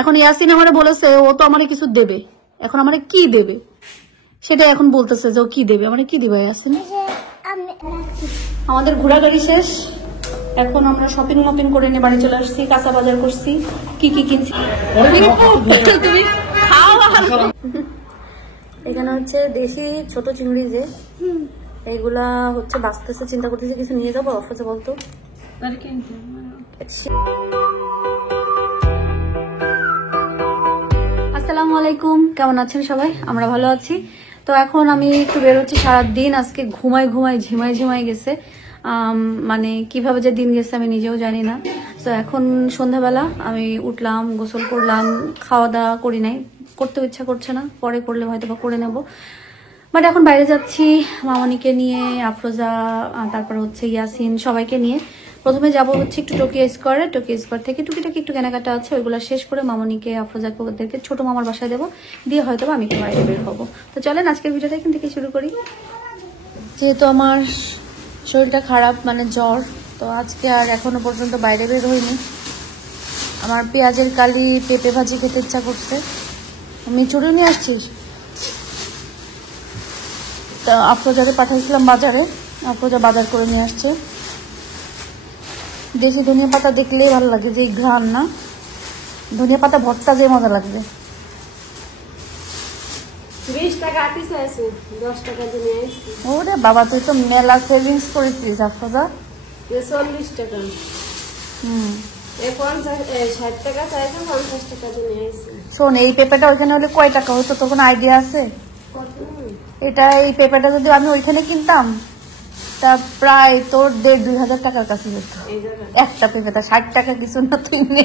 এখন ইয়াসিন আমারে বলেছে ও তো আমারে কিছু দেবে, এখন আমারে কি দেবে সেটা এখন বলতেছে যে ও কি দেবে, আমারে কি দিবে ইয়াসিন? আমাদের ঘোরাঘুরি শেষ, এখন আমরা শপিং মপিং করে নিয়ে বাড়ি চলে আসছি, কাঁচা বাজার করছি, কি কি কিনছি তুমি খাও। এখানে হচ্ছে দেশি ছোট চিংড়ি যে এইগুলা হচ্ছে বাঁচতেছে, চিন্তা করতেছে কিছু নিয়ে যাবো অফারে বলতো। আসসালামু আলাইকুম, কেমন আছেন সবাই? আমরা ভালো আছি। তো এখন আমি একটু বেরোচ্ছি, সারাদিন আজকে ঘুমাই ঝিমাই গেছে, মানে কিভাবে যে দিন গেছে আমি নিজেও জানি না। তো এখন সন্ধ্যাবেলা আমি উঠলাম, গোসল করলাম, খাওয়া দাওয়া করি নাই, করতে ইচ্ছা করছে না, পরে করলে হয়তো বা করে নেব। বাট এখন বাইরে যাচ্ছি মামনিকে নিয়ে, আফরোজা, তারপর হচ্ছে ইয়াসিন, সবাইকে নিয়ে। প্রথমে যাব হচ্ছে একটু টোকিও স্কোয়ার থেকে টুকিটাকি একটু কেনাকাটা আছে, ওইগুলো শেষ করে মামনিকে, আফরোজাকে, ওদেরকে ছোট মামার বাসায় দেবো, দিয়ে হয়তো আমি একটু বাইরে বের হবো। তো চলেন আজকের ভিডিওটা এখান থেকে শুরু করি। যেহেতু আমার শরীরটা খারাপ, মানে জ্বর, তো আজকে আর এখনো পর্যন্ত বাইরে বের হইনি। আমার পেঁয়াজের কালি পেঁপে ভাজি খেতে ইচ্ছা করছে। আমি চুড়ি নিয়ে আসছিস, তা আফরোজাকে পাঠাইছিলাম বাজারে, আফরোজা বাজার করে নিয়ে আসছে। দেশি ধনিয়া পাতা দেখলেই ভালো লাগে, যে ঘ্রাণ না, ধনিয়া পাতা ভর্তা যে মজা লাগবে। 20 টাকা পিস আছে, 10 টাকা দিয়ে আসছি। ওরে বাবা, তুই তো মেলা সেভিংস করেছিস আফরোজা। 40 টাকা। এখন 60 টাকা চাইছে, 50 টাকা দিয়ে আসছি। শোন, এই পেঁপেটা ওইখানে হলে কয় টাকা হতো, তোর কোনো আইডিয়া আছে? এটা, এই পেঁপেটা যদি আমি ওইখানে কিনতাম তা প্রায় তোর 1,500-2,000 টাকার কাছে যেত একটা পেঁপেটা। 60 টাকা কিছু না, তুই নে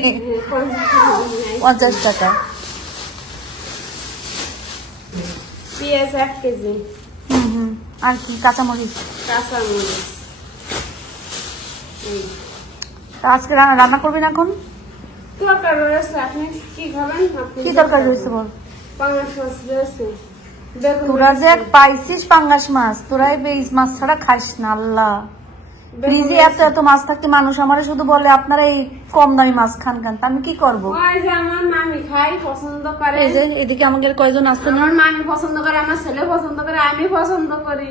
50 টাকা। পেঁয়াজ 1 কেজি। আর কি? কাঁচামরিচ। আজকে রান্না করবি না? এখন তরকারি রয়েছে, আপনি কি খাবেন? কি তরকারি রয়েছে বল? পাঙ্গাস মাছ রয়েছে। তোরা যে পাইছিস পাঙ্গাস মাছ, তোরা এই মাছ ছাড়া খাইস না। আল্লাহ, ফ্রিজে এত এত মাছ থাকতে মানুষ আমারে শুধু বলে আপনারা এই কম দামি মাছ খান খান, আমি কি করবো? আমার মামি খাই, পছন্দ করে। এই যে এদিকে আমাদের কয়জন আসছে না, আমার মামি পছন্দ করে, আমার ছেলে পছন্দ করে, আমি পছন্দ করি।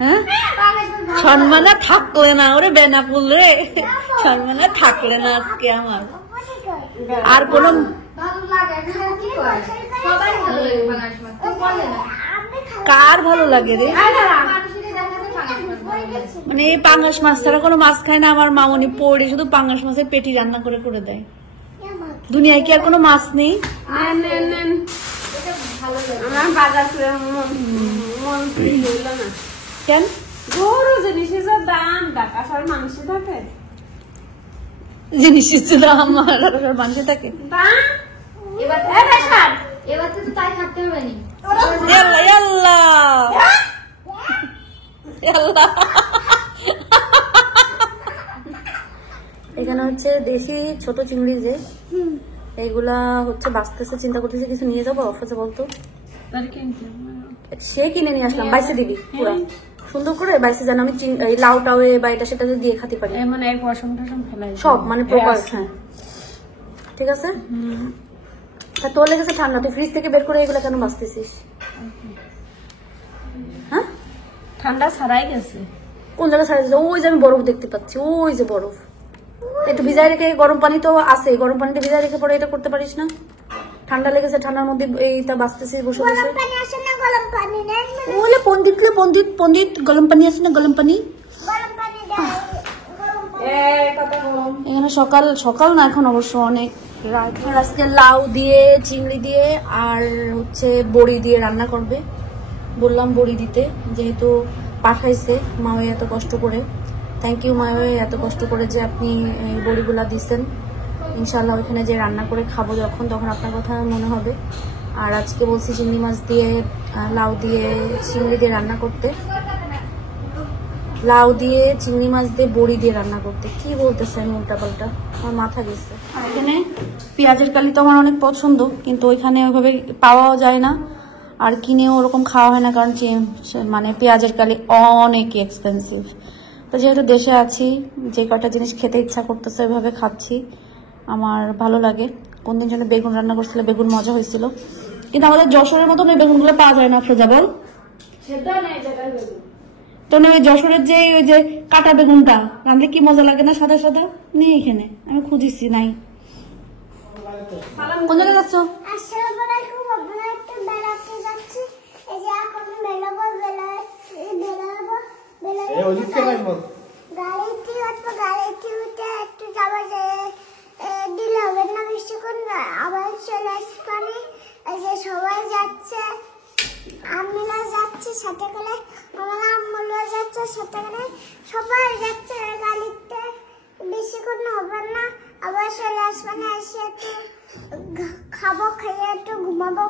হ্যাঁ, সম্মানা থাকলে না, ওরে বেনাপুল রে, সম্মানা থাকলে না আজকে আমার। আর কোন কার ভালো লাগে রে? মানে এই পাঙ্গাস মাছ ছাড়া কোনো মাছ খায় না আমার মামনি, পড়ে শুধু পাঙ্গাস মাছের পেটি রান্না করে করে দেয়। দুনিয়ায় কি আর কোনো মাছ নেই? আমার বাজার করে মন হইল না। কেন? গরু জিনিসের যা দাম, ঢাকা শহরের মানুষের থাকে, জিনিসের আমার মানুষে থাকে দাম। এবার তো তাই থাকতে হবে না। এখানে হচ্ছে দেশি ছোট চিংড়ি যে এইগুলা হচ্ছে বাঁচতেছে, চিন্তা করতেছে কিছু নিয়ে যাবো অফারে বলতো। সে কিনে নিয়ে আসলাম, বাইসে দিবি পুরা সুন্দর করে বাইসে, যেন আমি লাউটাও বা এটা সেটা দিয়ে খাতে পারি, মানে সব মানে প্রপার। হ্যাঁ ঠিক আছে। তা তোর লেগেছে ঠান্ডা, তুই ফ্রিজ থেকে বের করে এগুলো কেন বাঁচতেছিস? হ্যাঁ, ঠান্ডা ছাড়াই গেছে। কোন জায়গায় ছাড়া? ওই যে আমি বরফ দেখতে পাচ্ছি, ওই যে বরফ। একটু ভিজায় রেখে, গরম পানি তো আছে, গরম পানিতে ভিজায় রেখে পরে এটা করতে পারিস না? ঠান্ডা লেগেছে, ঠান্ডার মধ্যে এইটা বাঁচতেছিস বসে বসে। ওলে পন্ডিত গরম পানি আছে না? গরম পানি এখানে সকাল সকাল না, এখন অবশ্য অনেক রাত। আজকে লাউ দিয়ে, চিংড়ি দিয়ে আর হচ্ছে বড়ি দিয়ে রান্না করবে। বললাম বড়ি দিতে, যেহেতু পাঠাইছে মাওয়ে এত কষ্ট করে। থ্যাংক ইউ মাওয়ে, এত কষ্ট করে যে আপনি এই বড়িগুলা দিচ্ছেন। ইনশাল্লাহ ওইখানে যে রান্না করে খাবো যখন, তখন আপনার কথা মনে হবে। আর আজকে বলছি চিংড়ি মাছ দিয়ে, লাউ দিয়ে, চিংড়ি দিয়ে রান্না করতে, লাউ দিয়ে, চিংড়ি মাছ দিয়ে, বড়ি দিয়ে রান্না করতে। কি বলতেছে আমি উল্টা পাল্টা, আমার মাথা গেছে। আর এখানে পেঁয়াজের কালি তো আমার অনেক পছন্দ, কিন্তু ওইখানে ওইভাবে পাওয়াও যায় না, আর কিনেও ওরকম খাওয়া হয় না, কারণ মানে পেঁয়াজের কালি অনেক এক্সপেন্সিভ। তো যেহেতু দেশে আছি, যে কটা জিনিস খেতে ইচ্ছা করতেছে ওইভাবে খাচ্ছি। আমার ভালো লাগে। কোনদিন যেন বেগুন রান্না করছিল, বেগুন মজা হয়েছিল, কিন্তু আমাদের যশোরের মতন ওই বেগুনগুলো পাওয়া যায় না আফরোজা, বল। তো না, ওই যশোরের যে ওই যে কাটা বেগুনটা রাঁধলে কি মজা লাগে না, সাদা সাদা, নেই এখানে, আমি খুঁজেছি নাই। কোন জায়গায় যাচ্ছ? আসসালামু আলাইকুম, আমরা একটু বেড়াতে যাচ্ছি। এই যে এখন বেড়াবো, গাড়িতে উঠে একটু যাওয়া যায়, দিলে হবে না বেশিক্ষণ, আবার চলে আসবে। এই যে সবাই যাচ্ছে, আমিরা যাচ্ছে সাথে করে, আমার আম্মুরা যাচ্ছে সাথে করে, সবাই যাচ্ছে গাড়িতে, বেশিক্ষণ হবে না, আবার চলে আসবে না, এসে একটু খাবো, খাইয়ে একটু ঘুমাবো,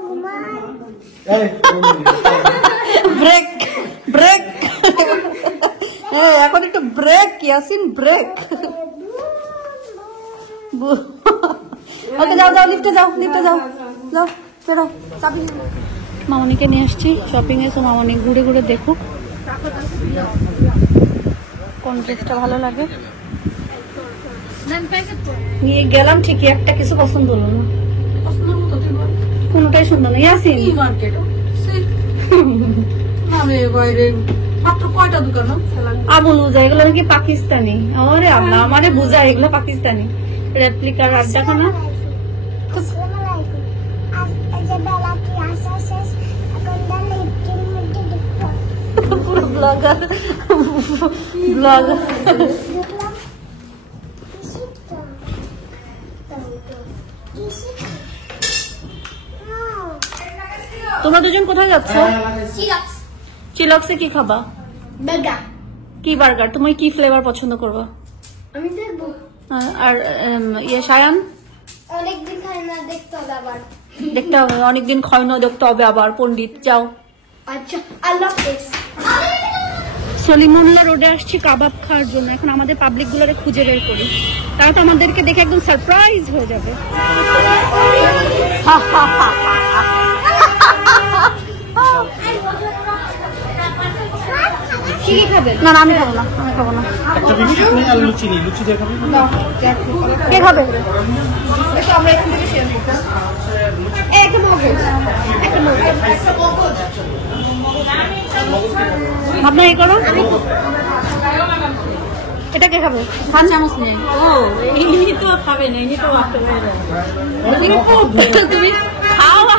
ব্রেক ব্রেক, এখন একটু ব্রেক, ইয়াসিন ব্রেক। ওকে যাও যাও, লিফটে যাও, লিফটে যাও, যাও বেরো, চাবি। মামনিকে নিয়ে আসছি শপিং এ, তো মামনি ঘুরে ঘুরে দেখুক কোন ড্রেসটা ভালো লাগে। নিয়ে গেলাম ঠিকই, একটা কিছু পছন্দ হলো না, কোনটাই সুন্দর না। ইয়াসিন আবুল বুঝা এগুলো নাকি পাকিস্তানি, আরে আল্লাহ আমারে বুঝা এগুলো পাকিস্তানি রেপ্লিকার আড্ডাখানা। পুরো ব্লগার ব্লগার। তোমরা দুজন কোথায় যাচ্ছ? চিলক্সে কি খাবা? কি বার্গার? তুমি কি ফ্লেভার পছন্দ করবা? আমি দেখবো। আর ইয়ে সায়ান? অনেকদিন খাই না, দেখতে হবে আবার। দেখতে হবে, অনেকদিন খাই না, দেখতে হবে আবার। পণ্ডিত যাও। আচ্ছা, আল্লাহ হাফেজ। সলিমুল্লাহ রোডে আসছি কাবাব খাওয়ার জন্য। এখন আমাদের পাবলিক গুলোরে খুঁজে বের করি, তারা তো আমাদেরকে দেখে একদম সারপ্রাইজ হয়ে যাবে। না না, আমি খাবো না, আমি খাবো না। কে খাবে? ভাবনা এই করো, এটা কে খাবে? খান চামচ নেই। ও ইনি তো খাবে না, ইনি তো তুমি খাও আর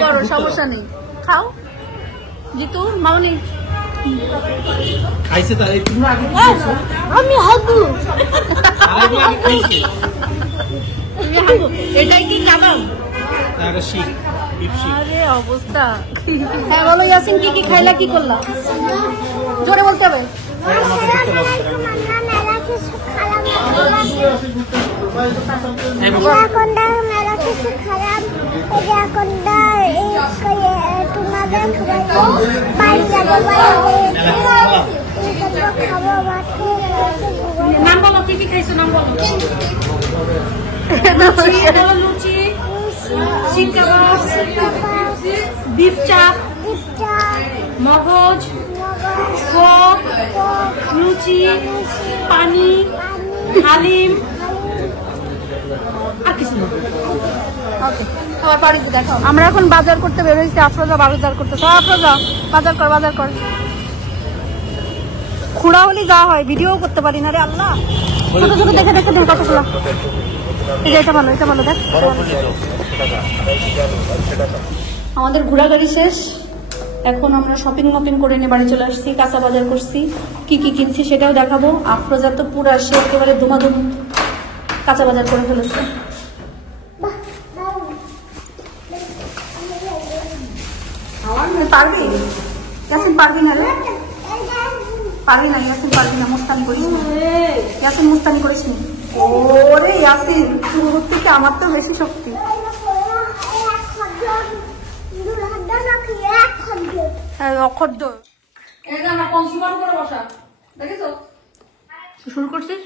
করো, সমস্যা নেই, খাও। জিতু মাউনি খাইছে তাই তুমি আগে আমি হাগু। আমি খাইছি এটাই কি কাবাব? তার শিক বিপশি। আরে অবস্থা। হ্যাঁ বলো ইয়াসিন, কি কি খাইলা, কি করলা? জোরে বলতে হবে। নাম বলো, কি কি খাইছো, নাম বলো। লুচি, শিক কাবাব, বিফ চাপ, মগজ, কোক, লুচি, পানি, হালিম, আর কিছু না। আমরা এখন বাজার করতে বের হয়েছি। আফরোজা বাজার করতেছে। আফরোজা বাজার কর, বাজার কর। খুঁড়া হলে যা হয়, ভিডিও করতে পারি না রে আল্লাহ। ছোট ছোট দেখে দেখে দেখ কতগুলো। এটা ভালো, এটা ভালো দেখ। আমাদের ঘোরাঘুরি শেষ, এখন আমরা শপিং মপিং করে নিয়ে বাড়ি চলে আসছি। কাঁচা বাজার করছি, কি কি কিনছি সেটাও দেখাবো। আফরোজা তো পুরো সে একেবারে ধুমাধুম কাঁচা বাজার করে ফেলেছে। পারবি ইয়াসিন? পারবি না রে, পারবি না ইয়াসিন, পারবি না। মুস্তানি করিস না ইয়াসিন, মুস্তানি করিস নি। ওরে ইয়াসিন, তোর থেকে আমার তো বেশি শক্তি। অখদ্য শুরু করছিস।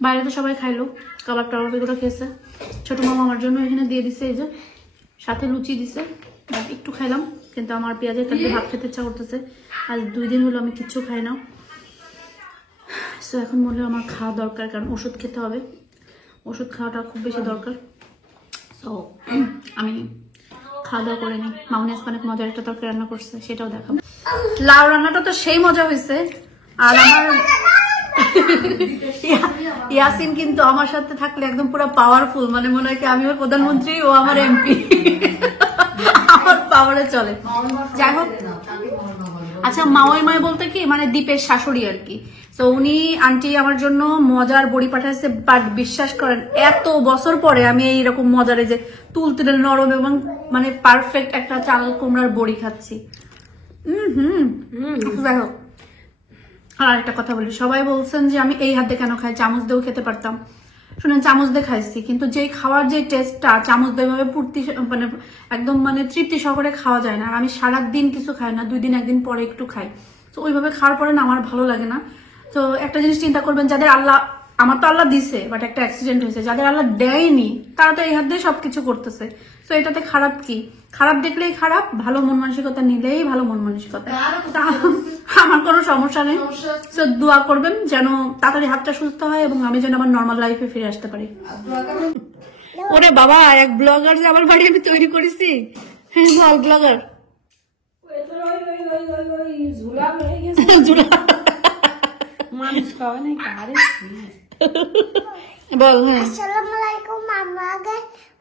বাইরে তো সবাই খাইলো, কাবাব টাবাব এগুলো খেয়েছে। ছোট মামা আমার জন্য এখানে দিয়ে দিছে, এই যে সাথে লুচি দিছে, একটু খাইলাম। কিন্তু আমার পেঁয়াজের কাছে ভাত খেতে ইচ্ছা করতেছে। আজ 2 দিন হলো আমি কিচ্ছু খাই না। সো এখন মনে হয় আমার খাওয়া দরকার, কারণ ওষুধ খেতে হবে। ওষুধ খাওয়াটা খুব বেশি দরকার। তো আমি খাওয়া দাওয়া করে নিই। মামনি আজকে অনেক মজার একটা তরকারি রান্না করছে, সেটাও দেখাবো। লাউ রান্নাটা তো সেই মজা হয়েছে। আর আমার ইয়াসিন কিন্তু আমার সাথে থাকলে একদম পুরো পাওয়ারফুল, মানে মনে হয় কি আমি ওর প্রধানমন্ত্রী, ও আমার এমপি, আমার পাওয়ারে চলে। যাই হোক, আচ্ছা মাওয়াই মায় বলতে কি মানে দীপের শাশুড়ি আর কি। তো উনি আন্টি আমার জন্য মজার বড়ি পাঠাইছে, বাট বিশ্বাস করেন এত বছর পরে আমি এইরকম মজারে যে তুলতুলে নরম এবং মানে পারফেক্ট একটা চাল কুমড়ার বড়ি খাচ্ছি। যাই হোক, আর একটা কথা বলি, সবাই বলছেন যে আমি এই হাতে কেন খাই, চামচ দিয়েও খেতে পারতাম। শুনেন, চামচ দিয়ে খাইছি, কিন্তু যে খাওয়ার যে টেস্টটা চামচ দিয়ে ভাবে পূর্তি মানে একদম মানে তৃপ্তি সহকারে খাওয়া যায় না। আর আমি সারাদিন কিছু খাই না, 2 দিন 1 দিন পরে একটু খাই। তো ওইভাবে খাওয়ার পরে না আমার ভালো লাগে না। তো একটা জিনিস চিন্তা করবেন, যাদের আল্লাহ, আমার তো আল্লাহ দিছে বাট একটা অ্যাক্সিডেন্ট হয়েছে, যাদের আল্লাহ দেয়নি তারা তো এই হাত দিয়ে সবকিছু করতেছে। তো এটাতে খারাপ কি? খারাপ দেখলেই খারাপ, ভালো মন মানসিকতা নিলেই ভালো মন মানসিকতা। আমার কোনো সমস্যা নেই। তো দোয়া করবেন যেন তাড়াতাড়ি হাতটা সুস্থ হয় এবং আমি যেন আমার নর্মাল লাইফে ফিরে আসতে পারি। ওরে বাবা, এক ব্লগার যে আমার বাড়ি আমি তৈরি করেছি। হ্যাঁ, ব্লগার বল। হ্যাঁ, আসসালামু আলাইকুম। আমাকে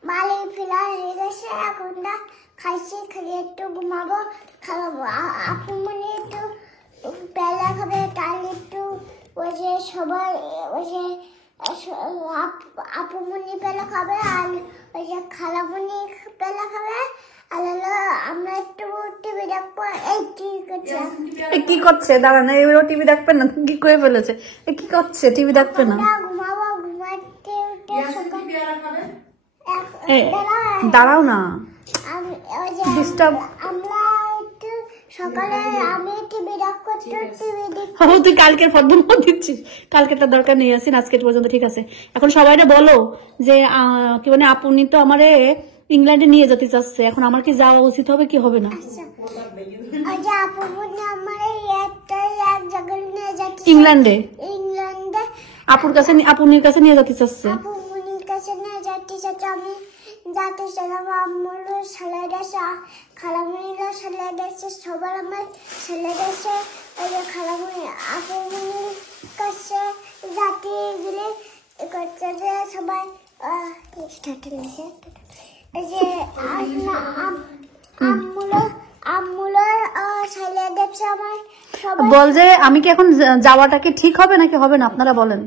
বাড়ি ফেরা হয়ে গেছে, এখন না খাইছি, খালি একটু ঘুমাবো, খাওয়াবো। আপু মনে একটু পেলা খাবে, তাহলে একটু ওই যে সবাই ওই যে আপু মনি পেলা খাবে, আর ওই যে খালামনি পেলা খাবে, আর হলো আমরা একটু টিভি দেখবো। এই কি করছে? দাঁড়া না, এবার টিভি দেখবে না, কি করে ফেলেছে? কি করছে? টিভি দেখবে না, ঘুমাবো। ঘুমাতে উঠে দাঁড়াও না, ডিস্টার্ব। আমরা একটু সকালে আমি টিভি দেখবো, টিভি দেখবো। তুই কালকের পদ্ম দিচ্ছিস, কালকেরটা দরকার নেই আসিন, আজকে পর্যন্ত ঠিক আছে। এখন সবাই বলো যে কি মানে আপনি তো আমারে ইংল্যান্ডে নিয়ে যেতে চাচ্ছে, এখন আমার কি যাওয়া উচিত হবে কি হবে না? ইংল্যান্ডে আপুর কাছে, আপুনির কাছে নিয়ে যেতে চাচ্ছে। আমি যাতে আমার ছেলে দেশে, খালামুনিরা ছেলে দেশে, সবার আমার ছেলে দেশে, ওই যে খালামুনি আপুমুনির কাছে যাতে গেলে করছে যে সবাই যে আমুলার ছেলে দেশে আমার সবাই বল যে আমি কি এখন যাওয়াটা কি ঠিক হবে নাকি হবে না, আপনারা বলেন।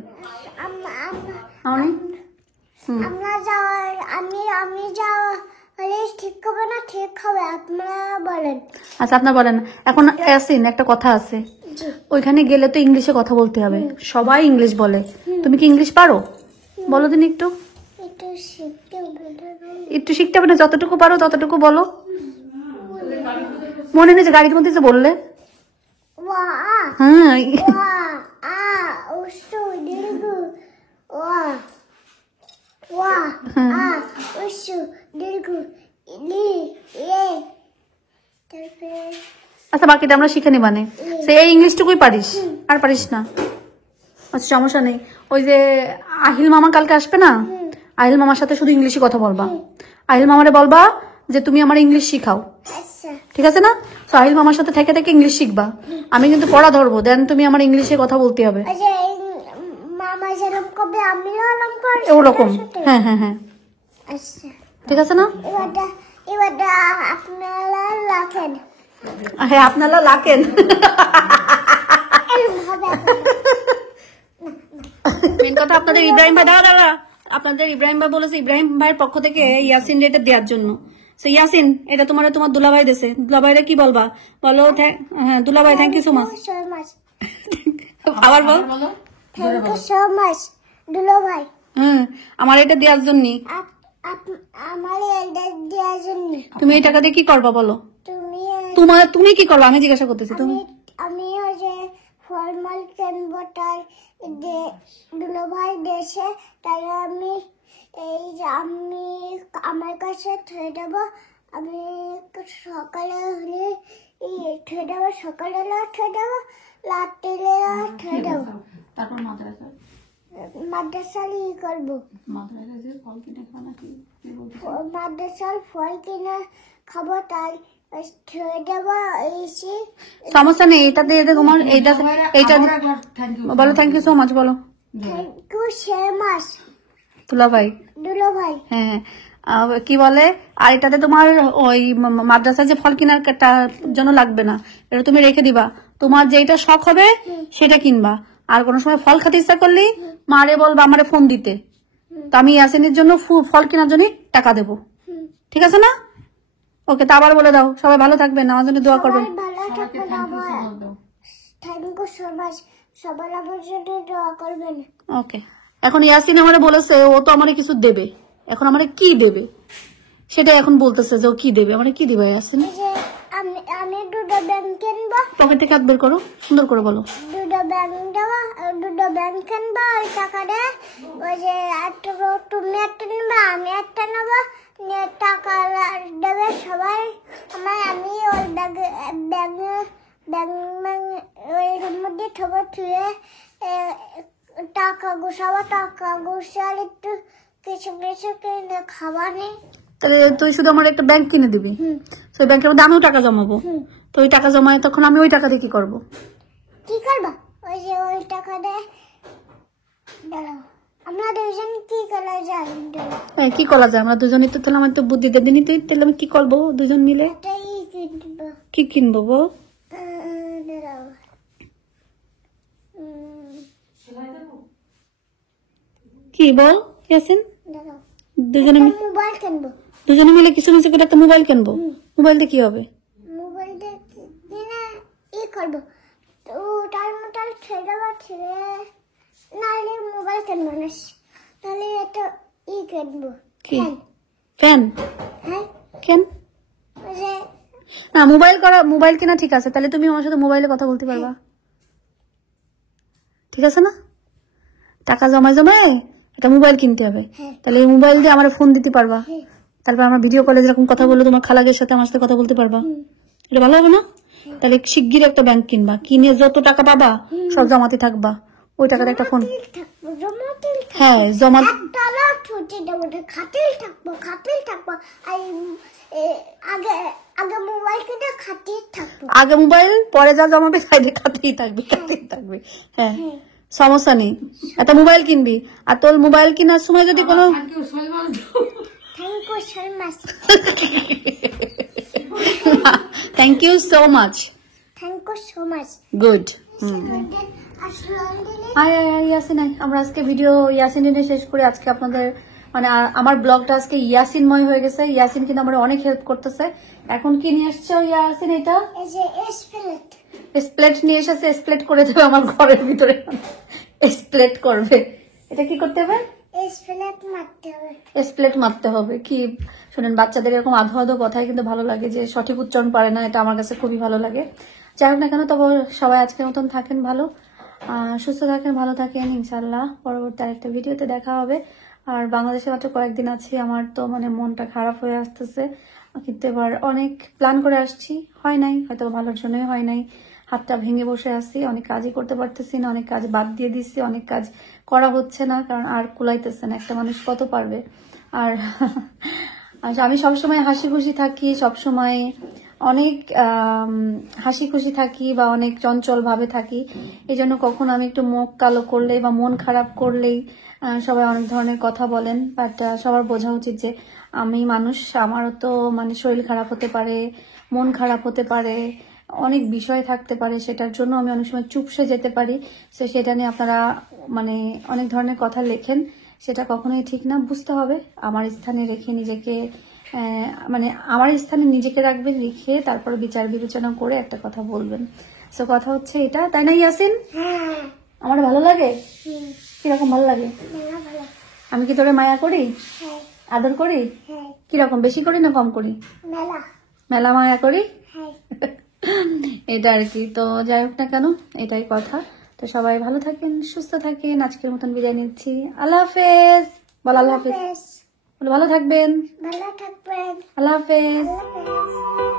আমরা যাওয়ার আমি যাওয়া হলে ঠিক হবে না ঠিক হবে, আপনারা বলেন। আচ্ছা আপনারা বলেন। এখন ইয়াসিন একটা কথা আছে, ওইখানে গেলে তো ইংলিশে কথা বলতে হবে, সবাই ইংলিশ বলে, তুমি কি ইংলিশ পারো? বলো দিন একটু। একটু শিখতে হবে না, যতটুকু পারো ততটুকু বলো। মনে নেই যে গাড়ির মধ্যে যে বললে? হ্যাঁ, আচ্ছা বাকিটা আমরা শিখে নিবানে। এই ইংলিশটুকুই পারিস, আর পারিস না? আচ্ছা সমস্যা নেই। ওই যে আহিল মামা কালকে আসবে না, আহিল মামার সাথে শুধু ইংলিশে কথা বলবা। আহিল মামারে বলবা যে তুমি আমার ইংলিশ শিখাও, ঠিক আছে না? তো আহিল মামার সাথে থেকে থেকে ইংলিশ শিখবা, আমি কিন্তু পড়া ধরবো, দেন তুমি আমার ইংলিশে কথা বলতে হবে ওরকম। হ্যাঁ হ্যাঁ হ্যাঁ, ঠিক আছে না? হ্যাঁ আপনারা লাকেন। মেন কথা আপনাদের ইব্রাহিম ভাই, দাঁড়া, আপনাদের ইব্রাহিম ভাই বলেছে ইব্রাহিম ভাইয়ের পক্ষ থেকে ইয়াসিন এটা দেওয়ার জন্য। ইয়াসিন, এটা তোমার দুলাভাই দেশে, দুলাভাইরে কি বলবা? বলো হ্যাঁ দুলাভাই, থ্যাংক ইউ সো মাচ। আবার বল, থ্যাংক ইউ সো মাচ দুলাভাই। আমার এটা দেওয়ার জন্য। আমার এটা দেওয়ার জন্য তুমি এই টাকা দিয়ে কি করবা বলো? তুমি কি করবা আমি জিজ্ঞাসা করতেছি। তুমি আমি ওই যে ফর্মাল কিনবো, তাই দুলাভাই দেশে, তাই আমি এই যে আমি আমার কাছে থয়ে দেবো। আমি সকালে হলে থয়ে দেবো, সকালে থয়ে দেবো, রাত্রে থয়ে দেবো। তারপর মাথায় মাদ্রাসার ই করবো, মাদ্রাসায় ফল কিনে খাওয়া নাকি কি বলছিস? মাদ্রাসার ফল কিনে খাবো, তাই ছেড়ে দেবো এসে। সমস্যা নেই, এটা দিয়ে দে তোমার, এইটা এইটা থ্যাংক ইউ। বলো থ্যাংক ইউ সো মাচ বলো থ্যাংক ইউ সে মাস তুলা ভাই। দুলো ভাই। হ্যাঁ কি বলে, আর এটাতে তোমার ওই মাদ্রাসায় যে ফল কেনার জন্য লাগবে না, এটা তুমি রেখে দিবা, তোমার যেটা শখ হবে সেটা কিনবা। আর কোনো সময় ফল খেতে ইচ্ছা করলি মারে বলবা আমারে ফোন দিতে, তো আমি ইয়াসিনের জন্য ফল কেনার জন্য টাকা দেবো, ঠিক আছে না? ওকে, তা আবার বলে দাও সবাই ভালো থাকবেন, আমার জন্য দোয়া করবেন। ভালো থাকবেন, আমার থ্যাংক ইউ সো মাচ, সবাই আমার জন্য দোয়া করবেন। ওকে, এখন ইয়াসিন আমারে বলেছে ও তো আমারে কিছু দেবে, এখন আমারে কি দেবে সেটা এখন বলতেছে যে ও কি দেবে, আমারে কি দিবে ইয়াসিন? এই যে আমি দুটো ব্যাংক কিনবো, পকেট থেকে হাত বের করো, সুন্দর করে বলো। দুটো ব্যাংক দেবো, দুটো ব্যাংক কিনবো, ওই টাকা দিয়ে ওই যে তুমি একটা নেবে আমি একটা নেবো, নিয়ে টাকা দেবে সবাই আমার, আমি ওই ব্যাংক ওই মধ্যে থবো, থুয়ে টাকা গুছাবো, টাকা গুছার একটু কিছু কিছু কিনে খাওয়া নেই। তাহলে তুই শুধু আমার একটা ব্যাংক কিনে দিবি, সেই ব্যাংকের মধ্যে আমিও টাকা জমাবো, তো ওই টাকা জমায় তখন আমি ওই টাকা দিয়ে কি করবো? কি করবো? ওই যে ওই টাকা দেয়, দাঁড়াও আমরা দুজন কি করা যায়? হ্যাঁ, কি করা যায়? আমরা দুজনই তো, তাহলে আমার তো বুদ্ধি দেবিনি তুই, তাহলে আমি কি করবো দুজন মিলে? এটাই কিনবো। কি কিনবো বল? দাঁড়াও, কি বল ইয়াসিন? দাঁড়াও, দুজনে মোবাইল কিনবো, দুজনে মিলে কিছু কিছু করে একটা মোবাইল কিনবো। মোবাইল দিয়ে কি হবে? মোবাইল কিনে ই করবো, তো তার মতো ছেড়ে দেবো, ছেড়ে নাহলে মোবাইল কিনবো না, তাহলে এটা ই কিনবো, কি? ফ্যান? হ্যাঁ কেন? ওই যে না, মোবাইল কেনা ঠিক আছে, তাহলে তুমি আমার সাথে মোবাইলে কথা বলতে পারবা, ঠিক আছে না? টাকা জমায় জমায় একটা মোবাইল কিনতে হবে, তাহলে এই মোবাইল দিয়ে আমার ফোন দিতে পারবা, তারপর আমার ভিডিও কলে যেরকম কথা বলে তোমার খালাগের সাথে আমার সাথে কথা বলতে পারবা, এটা ভালো হবে না? তাহলে শিগগির একটা ব্যাংক কিনবা, কিনে যত টাকা পাবা সব জমাতে থাকবা, ওই টাকাটা একটা ফোন। থাকবো, জমাতে হ্যাঁ জমা। একতলা ছুটি দেবো, খাতিল থাকবো, আর আগে আগে মোবাইল কিনে খাতিল থাকবো, আগে মোবাইল, পরে যা জমাবে সাইডে খাতেই থাকবে। হ্যাঁ সমস্যা নেই, একটা মোবাইল কিনবি, আর তোর মোবাইল কেনার সময় যদি কোনো thank you so much, thank you so much, thank you so much, good. আসলে ইয়াসিন আমরা আজকে ভিডিও ইয়াসিন এনে শেষ করে আজকে আপনাদের মানে আমার ব্লগটা আজকে ইয়াসিনময় হয়ে গেছে। ইয়াসিন কিন্তু আমার অনেক হেল্প করতেছে। এখন কি নিয়ে আসছে ইয়াসিন? এটা এই যে স্প্লেট, স্প্লেট নিয়ে এসেছে, স্প্লেট করে দেবে আমার ঘরের ভিতরে, স্প্লেট করবে। এটা কি করতে হবে? স্প্লেট মারতে হবে, স্প্লেট মারতে হবে। কি শোনেন, বাচ্চাদের এরকম আধো আধো কথাই কিন্তু ভালো লাগে, যে সঠিক উচ্চারণ পারে না, এটা আমার কাছে খুবই ভালো লাগে। যাই হোক না কেন, তবে সবাই আজকের মতন থাকেন ভালো, সুস্থ থাকেন, ভালো থাকেন। ইনশাল্লাহ পরবর্তী আরেকটা ভিডিওতে দেখা হবে। আর বাংলাদেশে মাত্র কয়েকদিন আছি, আমার তো মানে মনটা খারাপ হয়ে আসতেছে, কিন্তু এবার অনেক প্ল্যান করে আসছি, হয় নাই, হয়তো ভালোর জন্যই হয় নাই। হাতটা ভেঙে বসে আছি, অনেক কাজই করতে পারতেছি না, অনেক কাজ বাদ দিয়ে দিচ্ছি, অনেক কাজ করা হচ্ছে না, কারণ আর কুলাইতেছে না, একটা মানুষ কত পারবে। আর আমি সবসময় হাসি খুশি থাকি, সবসময় অনেক হাসি খুশি থাকি বা অনেক চঞ্চল ভাবে থাকি, এই জন্য কখনো আমি একটু মুখ কালো করলে বা মন খারাপ করলেই সবাই অনেক ধরনের কথা বলেন। বাট সবার বোঝা উচিত যে আমি মানুষ, আমারও তো মানে শরীর খারাপ হতে পারে, মন খারাপ হতে পারে, অনেক বিষয় থাকতে পারে, সেটার জন্য আমি অনেক সময় চুপসে যেতে পারি। তো সেটা নিয়ে আপনারা মানে অনেক ধরনের কথা লেখেন, সেটা কখনোই ঠিক না। বুঝতে হবে আমার স্থানে রেখে নিজেকে, মানে আমার স্থানে নিজেকে রাখবেন, রেখে তারপর বিচার বিবেচনা করে একটা কথা বলবেন। সো কথা হচ্ছে এটা, তাই না ইয়াসিন? হ্যাঁ আমার ভালো লাগে। কিরকম ভালো লাগে? মেলা ভালো, আমি কি তোরে মায়া করি, হ্যাঁ আদর করি? হ্যাঁ কিরকম, বেশি করি না কম করি? মেলা, মেলা মায়া করি, হ্যাঁ। এটা আর কি। তো যাই হোক না কেন, এটাই কথা। তো সবাই ভালো থাকেন, সুস্থ থাকেন, আজকের মতন বিদায় নিচ্ছি। আল্লাহ হাফেজ। বল আল্লাহ হাফেজ, বেশ, ভালো থাকবেন। ভালো থাকবেন, আল্লাহ হাফেজ। আল্লাহ হাফেজ।